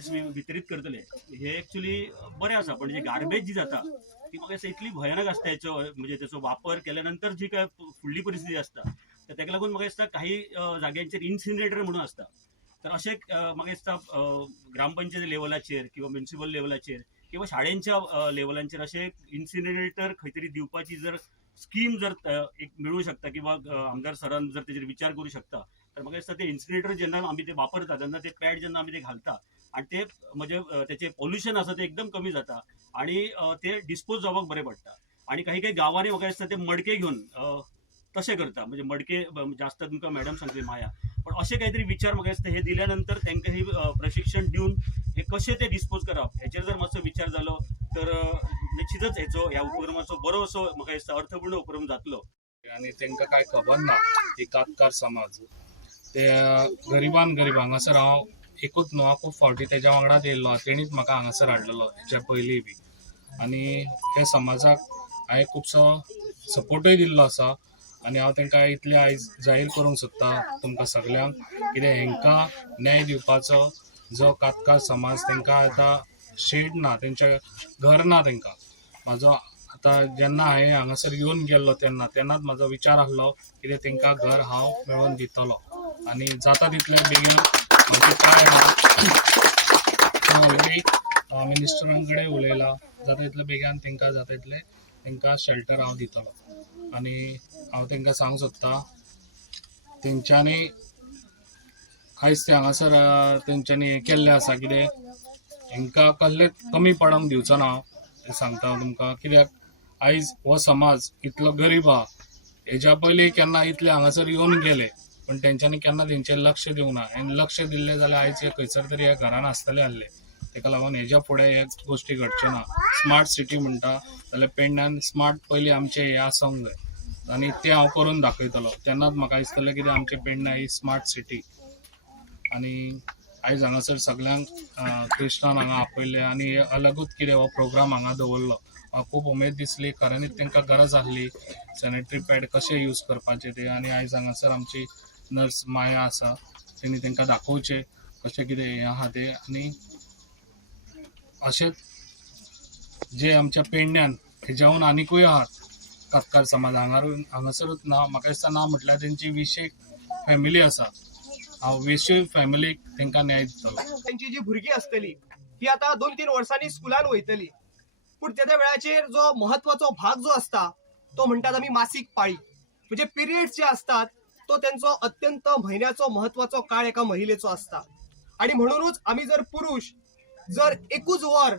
Pads वितरीत करतले हे ॲक्च्युली बरें आसा, पण जे गार्बेज जी जाता ती म्हाका दिसता इतली भयानक आसता हेचो, म्हणजे त्याचो वापर केल्यानंतर जी काय फुडली परिस्थिती असता तर ताका लागून म्हाका दिसता काही जाग्यांचेर इन्सिनरेटर म्हणून असता. तर असे म्हाका दिसता ग्रामपंचायत लेवलाचेर किंवा म्युनिसिपल लेवलाचेर किंवा शाळेंच्या लेवलांचेर असे इन्सिनरेटर खंय तरी दिवपाची जर स्कीम जर एक मिळू शकता किंवा आमदार सरान जर तेचेर विचार करू शकता तर म्हाका दिसता ते इन्सिनरेटर जेन्ना आमी ते वापरता तेन्ना ते पॅड जेन्ना आमी ते घालता आणि ते म्हणजे त्याचे पॉल्युशन आसा ते एकदम कमी जाता आणि ते डिस्पोज जावपाक बरें पडटा. आणि काही काही गांवांनी म्हाका दिसता ते मडके घेवन तशें करता, म्हणजे मडके जास्त तुमकां मॅडम सांगतली माया, पण असे काहीतरी विचार म्हाका दिसता हे दिल्यानंतर तांकां हे प्रशिक्षण दिवन हे कशें ते डिस्पोज करप हेचेर जर मातसो विचार जालो तर निश्चितच हेचो ह्या उपक्रमाचो बरो असो म्हाका दिसता अर्थपूर्ण उपक्रम जातलो. आणि तांकां काय खबर ना की कातकार समाज ते गरिबांक हांगासर हांव एकूच न्हू खूब फावटी तेज्या वांगडाच येयल्लो तेणीच म्हाका हांगासर हाडलेलो हेच्या पयलीं बी. आनी हे समाजाक हांवें खुबसो सपोर्टूय दिल्लो आसा आनी हांव तांकां इतलें आयज जाहीर करूंक सोदता तुमकां सगल्यांक कितें हांकां न्याय दिवपाचो जो कातकार समाज तांकां आतां शेड ना, तेंचें घर ना तांकां. म्हाजो आतां जेन्ना हांवें हांगासर येवन गेल्लो तेन्नाच म्हाजो विचार आसलो कितें तांकां घर हांव मेळोवन दितलो आनी जाता तितले बेगीन म्हाजी ट्राय ऑलरेडी मिनिस्टरां कडेन उलयला, जाता तितले बेगीन तांकां जाता तितले तांकां शेल्टर हांव दितलो. आनी हांव तांकां सांगूंक सोदता तेंच्यांनी आयज ते हांगासर तेंच्यांनी हें केल्लें आसा कितें हांकां कसलें कमी पडोंक दिवचो ना हांव सांगता तुमकां. कित्याक आयज हो समाज इतलो गरीब आहा, हेज्या पयलीं केन्ना इतले हांगासर येवन गेले पण तेंच्यांनी केन्ना तेंचेर लक्ष दिवंक ना. आनी लक्ष दिल्लें जाल्यार आयज हे खंयसर तरी ह्या घरान आसतले आहले. तेका लागून हेज्या फुडें हे गोश्टी घडच्यो ना. स्मार्ट सिटी म्हणटा जाल्यार पेडण्यान स्मार्ट पयलीं आमचें हें आसोंक जाय आनी तें हांव करून दाखयतलो. तेन्नाच म्हाका दिसतलें कितें आमचें पेडण्यां ही स्मार्ट सिटी. आनी आयज हांगासर सगल्यांक कृष्णान हांगा आपयलें आनी अलगूच कितें हो प्रोग्राम हांगा दवरलो. खूब उमेद दिसली, खऱ्यांनीच तांकां गरज आसली सॅनिटरी पॅड कशे यूज करपाचे ते. आनी आयज हांगासर आमची नर्स माया आसा, तेणी तांकां दाखोवचें कशें कितें हें आहा तें. आनी अशेंच जे आमच्या पेडण्यान हेज्याहून आनिकूय आहात कातकार समाज हांगासरूच ना, म्हाका दिसता ना म्हटल्यार तेंची 20 फॅमिली आसा. हांव 20 फॅमिलीक तांकां न्याय दितलो. त्यांची जी भुरगीं आसतली ती आता 2-3 वर्सांनी स्कुलान वयतली, पूण त्या वेळाचेर जो महत्वाचो भाग जो असता तो म्हणतात आम्ही मासिक पाळी, म्हणजे पिरियड्स जे असतात तो त्यांचो अत्यंत म्हयन्याचो महत्वाचो काळ एका महिलेचो असता. आणि म्हणूनच आम्ही जर पुरुष जर एकूच वर,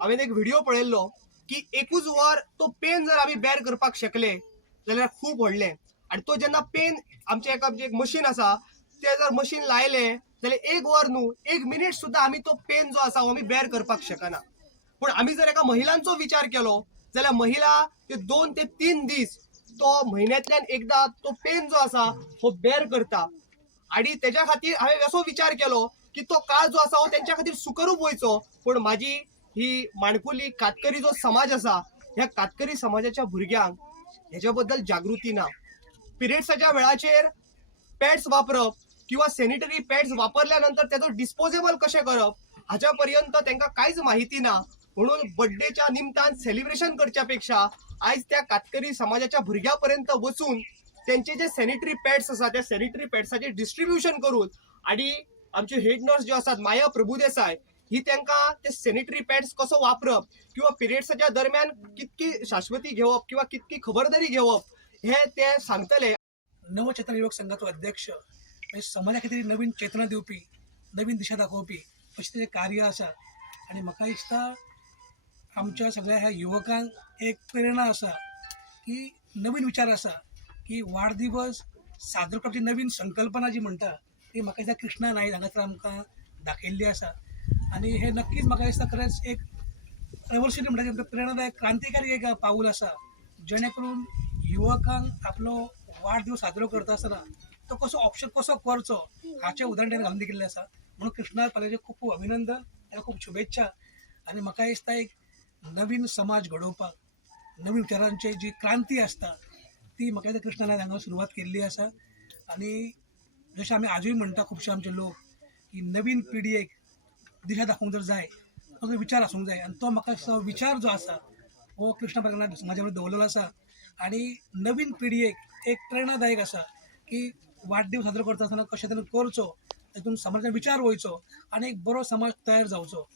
हांवें एक व्हिडिओ पळयल्लो की एकूच वर तो पेन जर आम्ही बेर करपाक शकले जाल्यार खूब व्हडलें. आणि तो जेन्ना पेन आमचे एका एक मशीन आसा ते जर मशीन लायलें जाल्यार 1 वर न्हू 1 मिनिट सुद्धा आम्ही तो पेन जो आसा आम्ही बेर करपाक शकना. पण आम्ही जर एका महिलांचो विचार केलो जाल्यार महिला ते 2 ते 3 दीस तो महिन्यातल्यान एकदा तो पेन जो आसा हो बेर करता. आणि त्याच्या खातीर हांवें असो विचार केलो की तो काळ जो आसा हो त्यांच्या खातीर सुखरूप वयचो. पण माझी ही माणकुली कातकरी जो समाज आसा ह्या कातकरी समाजाच्या भुरग्यांक ह्याच्या बद्दल जागृती ना. पिरियड्साच्या वेळाचेर पॅड्स वापरप किंवा सॅनिटरी पॅड्स वापरल्यानंतर त्याचो डिस्पोजेबल कशें करप हाच्या पर्यंत तांकां कांयच माहिती ना. म्हणून बर्थडेच्या निमतान सेलिब्रेशन करच्या पेक्षा आयज त्या कातकरी समाजाच्या भुरग्यापर्यंत वचून त्यांचे जे सॅनिटरी पॅड्स आसा त्या सॅनिटरी पॅड्साचे डिस्ट्रीब्युशन करून आणि आमचे हेड नर्स ज्यो आसात माया प्रभुदेसाय ही तांकां ते सॅनिटरी पॅड्स कसो वापरप किंवा पिरियड्साच्या दरम्यान कितकी शाश्वती घेवप किंवा कितकी खबरदारी घेवप हे ते सांगतले. नवचेतना युवक संघाचो अध्यक्ष समाजा खातीर नवीन चेतना दिवपी, नवीन दिशा दाखोवपी अशें तेजें कार्य आसा. आनी म्हाका दिसता आमच्या सगळ्या ह्या युवकांक एक प्रेरणा आसा की नवीन विचार आसा की वाडदिवस साजरो करपाची नवीन संकल्पना जी म्हणटा ती म्हाका दिसता कृष्णा नायक हांगासर आमकां दाखयल्ली आसा. आनी हे नक्कीच म्हाका दिसता खरेंच एक रेवोल्युशनरी म्हणटा प्रेरणादायक क्रांतिकारी एक पाऊल आसा जेणे करून युवकांक आपलो वाडदिवस साजरो करता आसतना तो कसो ऑप्शन कसो करचो हाचें उदाहरण ताणें घालून दिल्लें आसा. म्हणून कृष्णा कॉलेजीक खूब खूब अभिनंदन, ताका खूब शुभेच्छा. आनी म्हाका दिसता एक नवीन समाज घडोवपाक नवीन विचारांची जी क्रांती आसता ती म्हाका दिसता कृष्णा नायक हांगा सुरवात केल्ली आसा. आनी जशें आमी आजूय म्हणटा खुबशे आमचे लोक की नवीन पिडयेक दिशा दाखोवंक जर जाय तो विचार आसूंक जाय आनी तो म्हाका दिसता विचार जो आसा हो कृष्ण प्रज्ञा समाजा मध्ये दवरलेलो आसा आनी नवीन पिढयेक एक प्रेरणादायक आसा की वाडदीस साजरो करता आसतना कशें तरेन करचो तातूंत समाजान विचार वयचो आनी एक बरो समाज तयार जावचो.